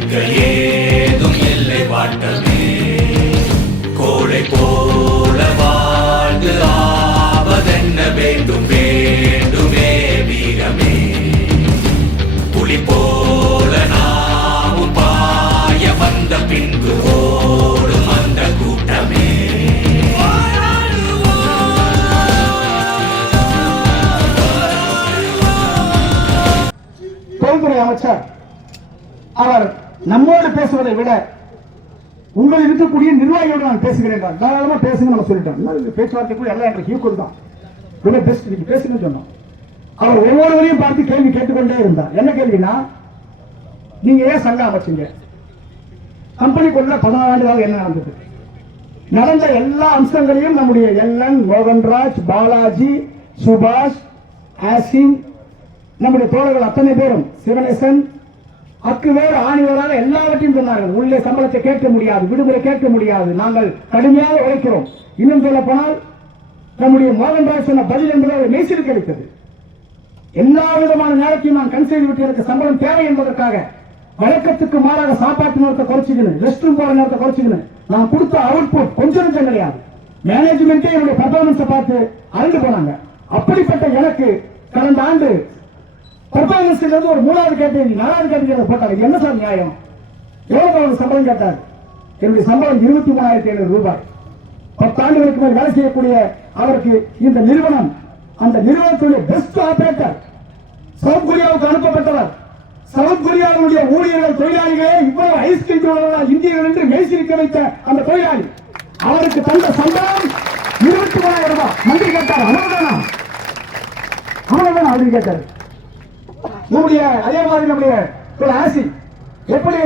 மிக்க ஏதும் இல்லை வாட்டமே கோளை போல வாழ்ந்து ஆவதென்ன வேண்டும் வேண்டுமே வீரமே புலி போல நாமும் பாய வந்த பின்பு ஓடும் அந்த கூட்டமே தொழில்துறை அமைச்சர் அவர் நம்மோடு பேசுவதை விட உங்கள் இருக்கக்கூடிய நிர்வாகியோடு நான் பேசுகிறேன் தாராளமா பேசுங்க நம்ம சொல்லிட்டோம் பேச்சுவார்த்தை கூட எல்லாம் எனக்கு ஈக்குவல் தான் பெஸ்ட் நீங்க பேசுங்கன்னு சொன்னோம் அவர் ஒவ்வொருவரையும் பார்த்து கேள்வி கேட்டுக்கொண்டே இருந்தார் என்ன கேள்வினா நீங்க ஏன் சங்கம் அமைச்சீங்க கம்பெனிக்குள்ள 14 ஆண்டுகளாக என்ன நடந்தது நடந்த எல்லா அம்சங்களையும் நம்முடைய எல்என் மோகன்ராஜ் பாலாஜி சுபாஷ் ஆசின் நம்முடைய தோழர்கள் அத்தனை பேரும் சிவனேசன் அக்கு வேறு ஆணிவராக எல்லாவற்றையும் சொன்னார்கள் உள்ளே சம்பளத்தை கேட்க முடியாது விடுமுறை கேட்க முடியாது நாங்கள் கடுமையாக உழைக்கிறோம் இன்னும் சொல்ல போனால் நம்முடைய மோகன்ராஜ் சொன்ன பதில் என்பது அவர் மெய்சில் கிடைத்தது எல்லா விதமான நேரத்தையும் நான் கண் செய்து விட்டு எனக்கு சம்பளம் தேவை என்பதற்காக வழக்கத்துக்கு மாறாக சாப்பாட்டு நேரத்தை குறைச்சிக்கணும் ரெஸ்ட் ரூம் போற நேரத்தை குறைச்சிக்கணும் நான் கொடுத்த அவுட்புட் கொஞ்சம் கிடையாது மேனேஜ்மெண்டே என்னுடைய பர்ஃபார்மன்ஸை பார்த்து அறிந்து போனாங்க அப்படிப்பட்ட எனக்கு கடந்த ஆண்டு பர்ஃபார்மன்ஸ் ஒரு 3வது கேட்டகரி 4வது கேட்டகரி போட்டாங்க என்ன சார் நியாயம் எவ்வளவு சம்பளம் கேட்டார் என்னுடைய சம்பளம் 23,700 ரூபாய் 10 ஆண்டுகளுக்கு மேல் வேலை செய்யக்கூடிய அவருக்கு இந்த நிறுவனம் அந்த நிறுவனத்துடைய பெஸ்ட் ஆபரேட்டர் சவுத் கொரியாவுக்கு அனுப்பப்பட்டவர் சவுத் கொரியாவுடைய ஊழியர்கள் தொழிலாளிகளே இவ்வளவு ஐஸ்கிரீம் இந்தியர்கள் என்று மெய்சிரிக்க வைத்த அந்த தொழிலாளி அவருக்கு தந்த சம்பளம் 23,000 ரூபாய் மந்திரி கேட்டார் அவ்வளவுதானா அப்படின்னு கேட்டார் நம்முடைய அதே மாதிரி நம்முடைய ஆசி எப்படி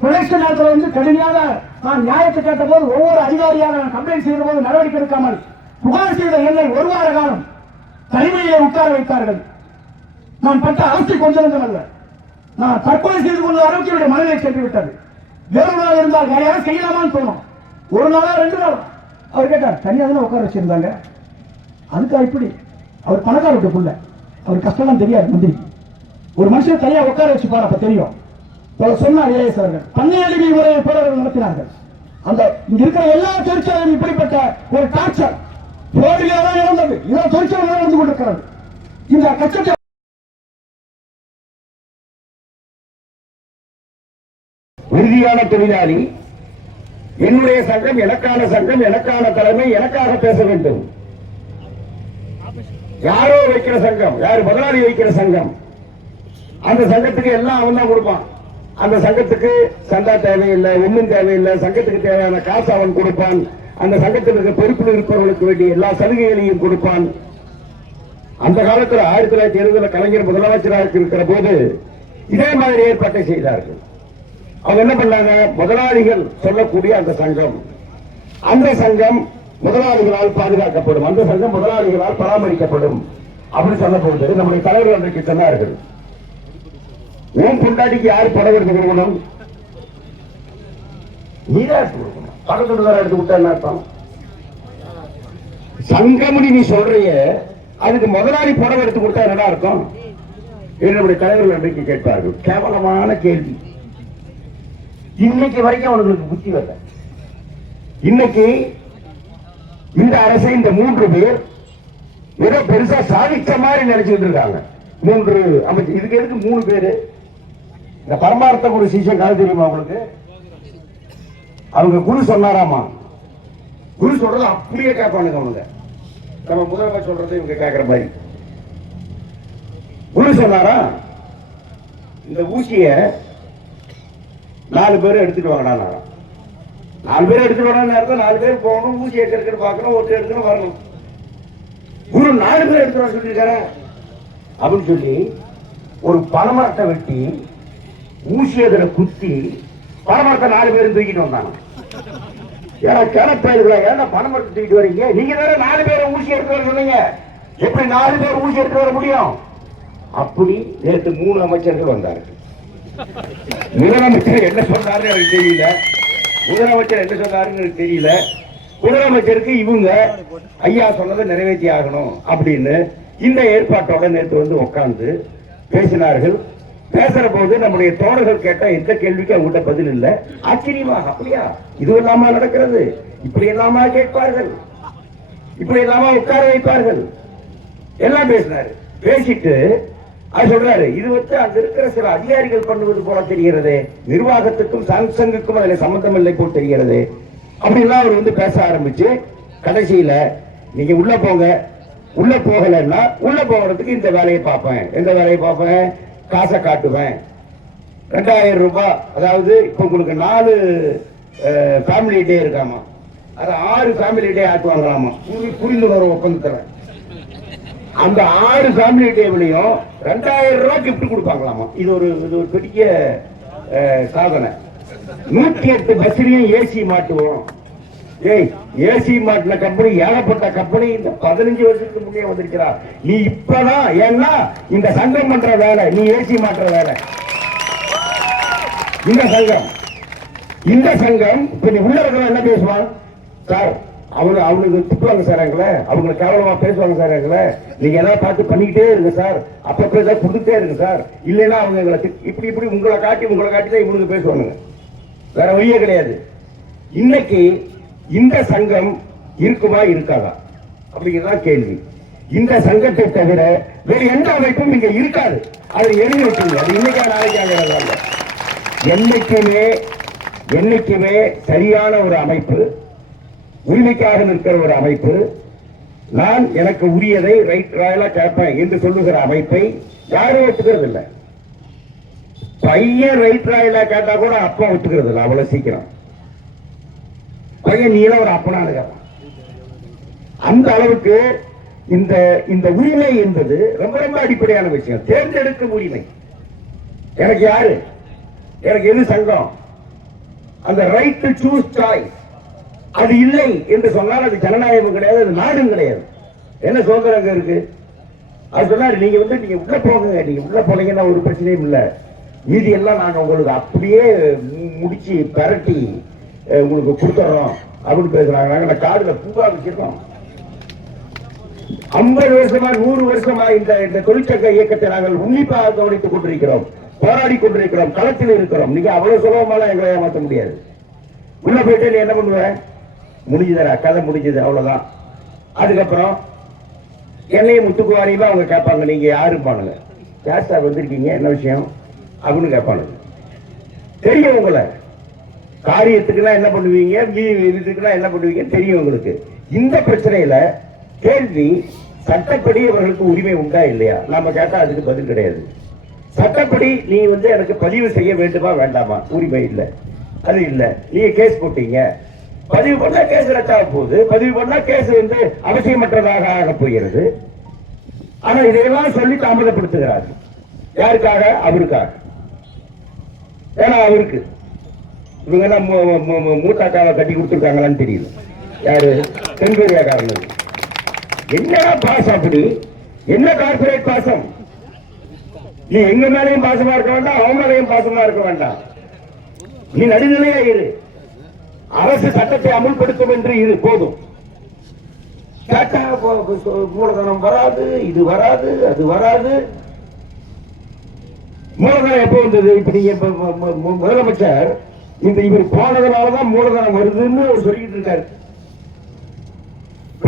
புரொடக்ஷன் நேரத்தில் வந்து கடுமையாக நான் நியாயத்தை கேட்ட போது ஒவ்வொரு அதிகாரியாக நான் கம்ப்ளைண்ட் செய்த போது நடவடிக்கை எடுக்காமல் புகார் செய்த என்னை 1 வார காலம் தனிமையிலே உட்கார வைத்தார்கள் நான் பட்ட அவசியம் கொஞ்சம் அல்ல நான் தற்கொலை செய்து கொண்ட அளவுக்கு என்னுடைய மனநிலை சென்று விட்டது வேறு நாள் இருந்தால் வேற யாரும் செய்யலாமான்னு தோணும் 1 நாளா 2 நாள் அவர் கேட்டார் தனியாக தானே உட்கார வச்சிருந்தாங்க அதுக்கா இப்படி அவர் பணக்கார விட்டு புள்ள அவர் கஷ்டம் தெரியாது மந்திரி ஒரு மனுஷன் தனியா உட்கார வச்சு பாரு அப்ப தெரியும் சொன்னார் ஏஎஸ் அவர்கள் பண்ணையடிமை முறையை போராட்டம் நடத்தினார்கள் அந்த இங்க இருக்கிற எல்லா தொழிற்சாலையும் இப்படிப்பட்ட ஒரு டார்ச்சர் ரோடிலே தான் நடந்தது இதோ தொழிற்சாலை நடந்து கொண்டிருக்கிறது இந்த கச்சத்தை உறுதியான தொழிலாளி என்னுடைய சங்கம் எனக்கான சங்கம் எனக்கான தலைமை எனக்காக பேச வேண்டும் யாரோ வைக்கிற சங்கம் யாரு முதலாளி வைக்கிற சங்கம் அந்த சங்கத்துக்கு எல்லாம் அவன் தான் கொடுப்பான் அந்த சங்கத்துக்கு சந்தா தேவையில்லை ஒன்றும் தேவையில்லை சங்கத்துக்கு தேவையான காசு அவன் கொடுப்பான் அந்த சங்கத்திற்கு பொறுப்பில் இருப்பவர்களுக்கு வேண்டிய எல்லா சலுகைகளையும் கொடுப்பான் அந்த காலத்தில் 1970 கலைஞர் முதலமைச்சராக இருக்கிற போது இதே மாதிரி ஏற்பாட்டை செய்தார்கள் அவங்க என்ன பண்ணாங்க முதலாளிகள் சொல்லக்கூடிய அந்த சங்கம் முதலாளிகளால் பாதுகாக்கப்படும் அந்த சங்கம் முதலாளிகளால் பராமரிக்கப்படும் அப்படி சொன்ன பொழுது நம்முடைய தலைவர் அன்றைக்கு சொன்னார்கள் உன் பொண்டாட்டிக்கு யாரு படம் எடுத்து கொடுக்கணும் நீதான் எடுத்து கொடுக்கணும் பக்கத்துல எடுத்து விட்டா என்ன அர்த்தம் சங்கமணி நீ சொல்றிய அதுக்கு முதலாளி படம் எடுத்து கொடுத்தா என்ன அர்த்தம் என்னுடைய தலைவர்கள் அன்றைக்கு கேட்பார்கள் கேவலமான கேள்வி இன்னைக்கு வரைக்கும் அவங்களுக்கு புத்தி வரல இன்னைக்கு இந்த அரசை இந்த 3 பேர் ஏதோ பெருசா சாதிச்ச மாதிரி நினைச்சுட்டு இருக்காங்க 3 அமைச்சர் இதுக்கு எதுக்கு 3 பேரு இந்த பரமார்த்த குரு சீசன் கதை தெரியுமா உங்களுக்கு அவங்க குரு சொன்னாராமா குரு சொல்றது அப்படியே கேட்பானுங்க அவனுங்க நம்ம முதல்வர் சொல்றது இவங்க கேட்கிற மாதிரி குரு சொன்னாரா இந்த ஊசிய 4 பேர் எடுத்துட்டு வாங்கடா 4 பேர் எடுத்துட்டு வர நேரத்தில் 4 பேர் போகணும் ஊசி எடுத்து பார்க்கணும் ஒருத்தர் எடுத்துன்னு வரணும் குரு 4 பேர் எடுத்து வர சொல்லியிருக்காரு அப்படின்னு சொல்லி ஒரு பனைமரத்தை வெட்டி ஊசி அதில் குத்தி பனைமரத்தை 4 பேரும் தூக்கிட்டு வந்தாங்க ஏன்னா கிணப்பயிர்களா ஏன்னா பனைமரத்தை தூக்கிட்டு வரீங்க நீங்க வேற 4 பேரை ஊசி எடுத்து வர சொன்னீங்க எப்படி 4 பேர் ஊசி எடுத்து வர முடியும் அப்படி நேற்று 3 அமைச்சர்கள் வந்தார்கள் முதலமைச்சர் என்ன சொன்னாரு எனக்கு தெரியல முதலமைச்சர் என்ன சொன்னாருன்னு தெரியல முதலமைச்சருக்கு இவங்க ஐயா சொன்னதை நிறைவேற்றி ஆகணும் அப்படின்னு இந்த ஏற்பாட்டோட நேற்று வந்து உட்கார்ந்து பேசினார்கள் பேசுற போது நம்முடைய தோழர்கள் கேட்ட எந்த கேள்விக்கு அவங்ககிட்ட பதில் இல்லை. ஆச்சரியமாக, அப்படியா இது எல்லாமா நடக்கிறது, இப்படி எல்லாமா கேட்பார்கள், இப்படி எல்லாமா உட்கார வைப்பார்கள், எல்லாம் பேசினாரு. பேசிட்டு அது சொல்றாரு, இது அங்க இருக்கிற சில அதிகாரிகள் பண்ணுவது போல தெரிகிறது, நிர்வாகத்துக்கும் சாம்சங்குக்கும் அதுல சம்பந்தம் இல்லை போல் தெரிகிறது அப்படிலாம் அவர் பேச ஆரம்பிச்சு கடைசியில நீங்க உள்ள போங்க, உள்ள போகலன்னா உள்ள போகிறதுக்கு இந்த வேலையை பார்ப்பேன். எந்த வேலையை பார்ப்பேன்? காசை காட்டுவேன். 2000 ரூபாய், அதாவது இப்ப உங்களுக்கு 4 ஃபேமிலி டே இருக்காமா, அது 6 ஃபேமிலி டே ஆக்குவாங்களாமா புரிந்துணர்வு ஒப்பந்தத்துல. அந்த 6 ஃபேமிலி டேவிலையும் 2000 ரூபாய் கிஃப்ட் கொடுப்பாங்களாமா. இது ஒரு பெரிய சாதனை. 108 பஸ்லயும் ஏசி மாட்டுவோம். ஏசி மாட்டின கம்பெனி, ஏகப்பட்ட கம்பெனி இந்த 15 வருஷத்துக்கு முன்னே வந்திருக்கிறா. நீ இப்பதான், ஏன்னா இந்த சங்கம் பண்ற வேலை, நீ ஏசி மாற்ற வேலை. இந்த சங்கம் இப்ப நீ உள்ள இருக்க என்ன பேசுவான் சார், அவனுக்கு திட்டுவாங்க சார், எங்களை அவங்க கேவலமா பேசுவாங்க சார், எங்களை நீங்க எல்லாம் பார்த்து பண்ணிக்கிட்டே இருக்கு சார், அப்பப்ப ஏதாவது கொடுத்துட்டே இருக்கு சார், இல்லைன்னா அவங்க எங்களை இப்படி உங்களை காட்டி தான் இவனுக்கு பேசுவானுங்க, வேற வழியே கிடையாது. இன்னைக்கு இந்த சங்கம் இருக்குமா இருக்காதா அப்படிங்கிறதா கேள்வி. இந்த சங்கத்தை தவிர வேறு எந்த அமைப்பும் இங்க இருக்காது. அதை எழுதி வச்சுங்க. அது இன்னைக்கா நாளைக்காக என்னைக்குமே சரியான ஒரு அமைப்பு, உரிமைக்காக நிற்கிற ஒரு அமைப்பு, நான் எனக்கு உரியதை ரைட் ராயலா கேட்பேன் என்று சொல்லுகிற அமைப்பை யாரும் ஒத்துக்கிறது இல்லை. பையன் ரைட் ராயலா கேட்டா கூட அப்பா ஒத்துக்கிறது இல்லை அவ்வளவு சீக்கிரம். பையன் நீல ஒரு அப்பனானு கேட்பான். அந்த அளவுக்கு இந்த உரிமை என்பது ரொம்ப ரொம்ப அடிப்படையான விஷயம். தேர்ந்தெடுக்கும் உரிமை. எனக்கு யாரு, எனக்கு எது சங்கம், அந்த ரைட் டு சூஸ் சாய்ஸ் அது இல்லை என்று சொன்னால் அது ஜனநாயகம் கிடையாது, அது நாடும் கிடையாது. என்ன சுதந்திரம் இருக்கு? அது சொன்னாரு, நீங்க உள்ள போங்க, நீங்க உள்ள போனீங்கன்னா ஒரு பிரச்சனையும் இல்லை, மீதி எல்லாம் நாங்க உங்களுக்கு அப்படியே முடிச்சு பரட்டி உங்களுக்கு கொடுத்துறோம் அப்படின்னு பேசுறாங்க. நாங்க காடுல பூவா வச்சிருக்கோம். 50 வருஷமா 100 வருஷமா இந்த தொழிற்சங்க இயக்கத்தை நாங்கள் உன்னிப்பாக கவனித்துக் கொண்டிருக்கிறோம், போராடி கொண்டிருக்கிறோம், களத்தில் இருக்கிறோம். நீங்க அவ்வளவு சுலபமால எங்களை ஏமாற்ற முடியாது. உள்ள போயிட்டு நீ என்ன பண்ணுவேன், முடிஞ்சுதா கதை முடிஞ்சது, அவ்வளவுதான். அதுக்கப்புறம் என்னையும் முத்துக்குவாரியுமே அவங்க கேட்பாங்க, நீங்க யாரு பானுங்க, யார் சார் வந்திருக்கீங்க, என்ன விஷயம் அப்படின்னு கேட்பானுங்க. தெரியும் உங்களை, காரியத்துக்குலாம் என்ன பண்ணுவீங்க, இதுக்குலாம் என்ன பண்ணுவீங்க தெரியும் உங்களுக்கு. இந்த பிரச்சனையில கேள்வி, சட்டப்படி அவர்களுக்கு உரிமை உண்டா இல்லையா நாம கேட்டா அதுக்கு பதில் கிடையாது. சட்டப்படி நீ எனக்கு பதிவு செய்ய வேண்டுமா வேண்டாமா, உரிமை இல்லை, அது இல்லை. நீங்க கேஸ் போட்டீங்க, பதிவு பண்ணா கேஸ் ரத்தாக போகுது, பதிவு பண்ணா கேஸ் அவசியமற்றதாக ஆக போகிறது. ஆனா இதையெல்லாம் சொல்லி தாமதப்படுத்துகிறார். யாருக்காக? அவருக்காக. ஏன்னா அவருக்கு இவங்க எல்லாம் மூத்தாக்காவை கட்டி கொடுத்துருக்காங்களான்னு தெரியுது. யாரு? தென்பேரியாக்காரங்க. என்னடா பாசம், அப்படி என்ன கார்பரேட் பாசம்? நீ எங்க மேலையும் பாசமா இருக்க வேண்டாம், அவன் மேலையும் பாசமா இருக்க வேண்டாம். நீ நடுநிலையா இரு, அரசு சட்டத்தை அமுல்படுத்தும் என்று இரு, போதும். மூலதனம் வராது, இது வராது, அது வராது. மூலதனம் எப்ப வந்தது? இப்ப நீங்க முதலமைச்சர் இவர் போனதுனாலதான் மூலதனம் வருதுன்னு சொல்லிட்டு இருக்காரு.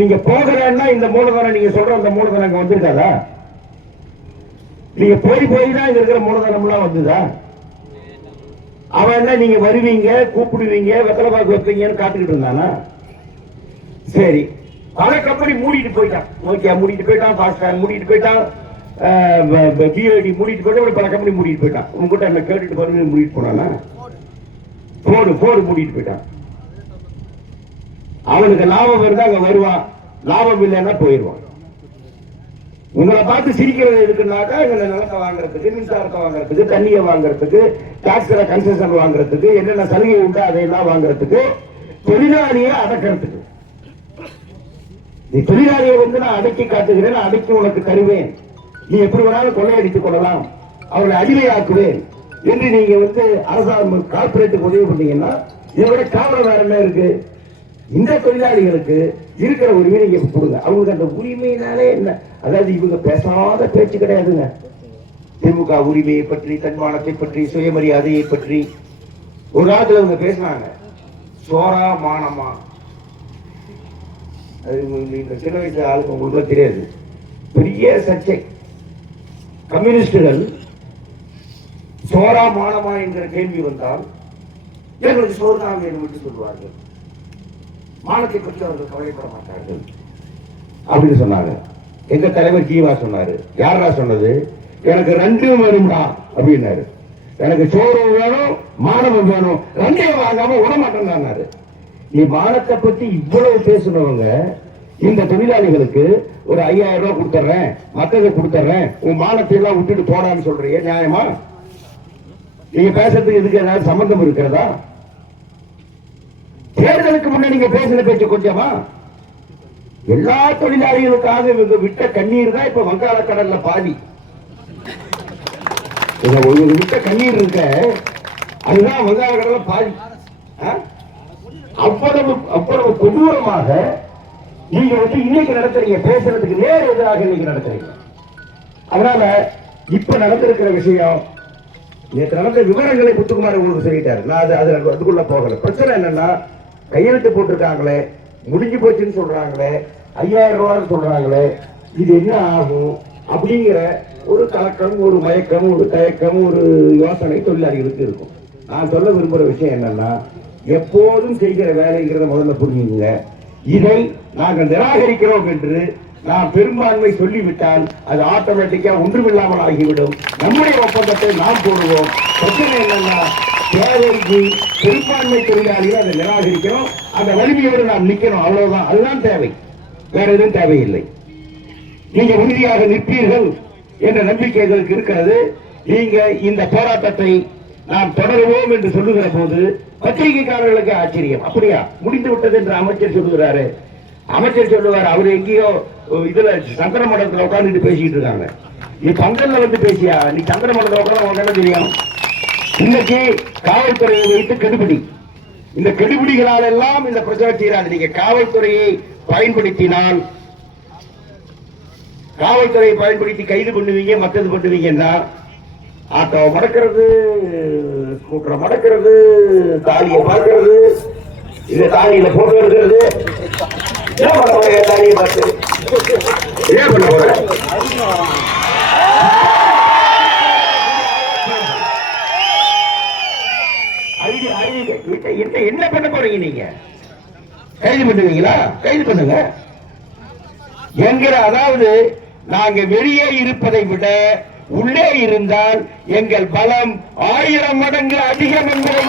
நீங்க போகிறேன்னா இந்த மூலதனம், நீங்க சொல்ற அந்த மூலதனம் அங்க வந்திருக்காதா? நீங்க போய் தான் இங்க இருக்கிற மூலதனம் எல்லாம் வந்துதா? அவன் என்ன, நீங்க வருவீங்க, கூப்பிடுவீங்க, வெத்தலைபாக்கு வைப்பீங்கன்னு காத்துக்கிட்டு இருந்தானா? சரி, பல கம்பெனி மூடிட்டு போயிட்டான். நோக்கியா மூடிட்டு போயிட்டான், பாஸ்கான் மூடிட்டு போயிட்டான், பிஐடி மூடிட்டு போயிட்டான், பல கம்பெனி மூடிட்டு போயிட்டான். உங்ககிட்ட என்ன கேட்டுட்டு பாருங்க, மூடிட்டு போனானா? போர்டு மூடிட்டு போயிட்டான். அவனுக்கு லாபம் வருதா அங்க வருவான், லாபம் இல்லைன்னா போயிடுவான். உங்களை பார்த்து சிரிக்கிறது எதுக்குன்னாக்கா, எங்களை நிலத்தை வாங்குறதுக்கு, மின்சாரத்தை வாங்குறதுக்கு, தண்ணியை வாங்குறதுக்கு, டாக்ஸில் கன்செஷன் வாங்குறதுக்கு, என்னென்ன சலுகை உண்டோ அதையெல்லாம் வாங்குறதுக்கு, தொழிலாளியை அடக்கிறதுக்கு. நீ தொழிலாளியை நான் அடக்கி காட்டுகிறேன், அடக்கி உனக்கு தருவேன், நீ எப்படி வேணாலும் கொள்ளையடித்துக் கொள்ளலாம், அவர்களை அடிமையாக்குவேன் என்று நீங்க அரசாங்கம் கார்பரேட்டுக்கு உதவி பண்ணீங்கன்னா இதோட காவல் வேற என்ன இருக்கு? இந்த தொழிலாளிகளுக்கு இருக்கிற உரிமை நீங்க கொடுங்க. அவங்களுக்கு அந்த உரிமையினாலே என்ன, அதாவது இவங்க பேசாத பேச்சு கிடையாதுங்க. திமுக உரிமையை பற்றி, தன்மானத்தை பற்றி, சுயமரியாதையை பற்றி ஒரு காலத்துல அவங்க பேசினாங்க. சோரா மானமா, அது இந்த சின்ன வயசு ஆளுக்கு உங்களுக்கு தெரியாது. பெரிய சர்ச்சை. கம்யூனிஸ்டுகள் சோரா மானமா என்கிற கேள்வி வந்தால் எங்களுக்கு சோறு தான் வேணும் என்று சொல்வார்கள். மானத்தை பற்றி அவர்கள் கவலைப்பட மாட்டார்கள் அப்படின்னு சொன்னாங்க. எங்க தலைவர் ஜீவா சொன்னாரு. யாரா சொன்னது? எனக்கு ரெண்டும் வேணும்டா அப்படின்னாரு. எனக்கு சோறும் வேணும், மானமும் வேணும், ரெண்டையும் வாங்காம விடமாட்டேன்னாரு. நீ மானத்தை பத்தி இவ்வளவு பேசுனவங்க இந்த தொழிலாளிகளுக்கு ஒரு 5000 ரூபாய் கொடுத்துறேன், மத்ததை கொடுத்துறேன், உன் மானத்தை எல்லாம் விட்டுட்டு போடான்னு சொல்றீங்க. நியாயமா? நீங்க பேசுறதுக்கு இதுக்கு ஏதாவது சம்பந்தம் இருக்கிறதா? தேர்தலுக்கு முன்ன நீங்க பேசுற பேச்சு கொஞ்சமா? எல்லா தொழிலாளிகளுக்காக இவங்க விட்ட கண்ணீர் தான் இப்ப வங்காள கடல்ல பாதி. விட்ட கண்ணீர் இருக்க அதுதான் வங்காள கடல்ல பாதி. அவ்வளவு அவ்வளவு கொடூரமாக நீங்க இன்னைக்கு நடத்துறீங்க. பேசுறதுக்கு நேர் எதிராக இன்னைக்கு நடத்துறீங்க. அதனால இப்ப நடந்திருக்கிற விஷயம், நேற்று நடந்த விவரங்களை முத்துக்குமார் உங்களுக்கு சொல்லிட்டாரு. நான் அதுக்குள்ள போகல. பிரச்சனை என்னன்னா, கையெழுத்து போட்டிருக்காங்களே, முடிஞ்சு போச்சுன்னு சொல்றாங்களே, 5000 ரூபாய் சொல்றாங்களே, இது என்ன ஆகும் அப்படிங்கிற ஒரு கலக்கம், ஒரு மயக்கம், ஒரு தயக்கம், ஒரு யோசனை தொழிலாளிகளுக்கு இருக்கும். நான் சொல்ல விரும்புற விஷயம் என்னன்னா, எப்போதும் செய்கிற வேலைங்கிறத முதல்ல புரிஞ்சுங்க. இதை நாங்கள் நிராகரிக்கிறோம் என்று நாம் பெரும்பான்மை சொல்லிவிட்டால் அது ஆட்டோமேட்டிக்கா ஒன்றுமில்லாமல் ஆகிவிடும். நம்முடைய ஒப்பந்தத்தை நாம் போடுவோம். பிரச்சனை என்னன்னா, தேவைக்கு பெரும்பான்மை தொழிலாளிகள் அதை நிராகரிக்கிறோம். அந்த வலிமையோடு நாம் நிற்கணும். அவ்வளவுதான். அதுதான் தேவை, வேற எதுவும் தேவையில்லை. நீங்க உறுதியாக நிற்பீர்கள் என்ற நம்பிக்கை எங்களுக்கு இருக்கிறது. நீங்க இந்த போராட்டத்தை நாம் தொடருவோம் என்று சொல்லுகிற போது பத்திரிகைக்காரர்களுக்கு ஆச்சரியம். அப்படியா முடிந்து விட்டது என்று அமைச்சர் சொல்லுகிறாரு. அமைச்சர் சொல்லுவார், அவர் எங்கேயோ இதுல சந்திர மண்டலத்தில் உட்கார்ந்துட்டு பேசிட்டு இருக்காங்க. நீ பங்கல்ல வந்து பேசியா? நீ சந்திர மண்டலத்தில் உட்காந்து உங்க என்ன தெரியும்? இன்னைக்கு காவல்துறையை வைத்து கெடுபிடி, இந்த கெடுபிடிகளால் எல்லாம் இந்த பிரச்சனை தீராது. நீங்க காவல்துறையை பயன்படுத்தினால், காவல்துறையை பயன்படுத்தி கைது பண்ணுவீங்க, மற்றது பண்ணுவீங்கன்னா, ஆட்டோ மடக்கிறது, ஸ்கூட்டரை மடக்கிறது, தாலியை பார்க்கிறது, இந்த தாலியில போட்டு வருகிறது. என்ன பண்ண போற? தாலியை பார்த்து என்ன பண்ண போற? என்ன பண்ண போறீங்க? நீங்க கைது பண்ணுவீங்களா? கைது பண்ணுங்க என்கிற, அதாவது நாங்க வெளியே இருப்பதை விட உள்ளே இருந்தால் எங்கள் பலம் 1000 மடங்கு அதிகம் என்பதை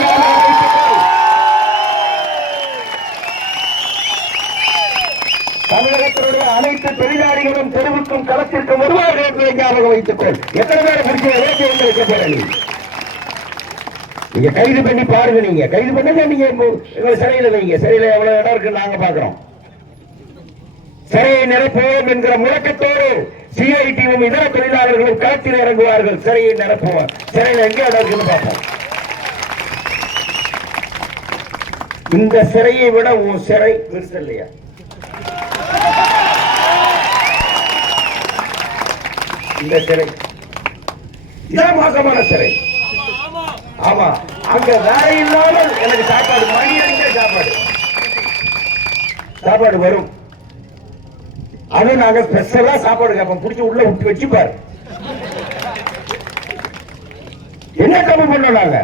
தமிழகத்தினுடைய அனைத்து தொழிலாளிகளும் தெருவுக்கும் களத்திற்கும் வருவார்கள் என்பதை ஞாபகம் வைத்துக்கொள். எத்தனை பேர் முடிச்சு போறீங்க? நீங்க கைது பண்ணி பாருங்க. நீங்க கைது பண்ணுங்க. நீங்க சிறையில் வைங்க. சிறையில் எவ்வளவு இடம் இருக்கு நாங்க பாக்குறோம். சிறையை நிரப்புவோம் என்கிற முழக்கத்தோடு சிஐடியும் இதர தொழிலாளர்களும் களத்தில் இறங்குவார்கள். சிறையை நிரப்புவோம். சிறையில் எங்க இடம் இருக்குன்னு பார்ப்போம். இந்த சிறையை விட உன் சிறை பெருசு இல்லையா? இந்த சிறை இதான் மோசமான சிறை. ஆமா, அங்க வேலை இல்லாமல் எனக்கு சாப்பாடு, மணி அடிக்க சாப்பாடு வரும். அது நாங்க ஸ்பெஷலா சாப்பாடு கேட்போம். பிடிச்சி உள்ள விட்டு வச்சுப்பாரு. என்ன தப்பு பண்ணோம் நாங்க?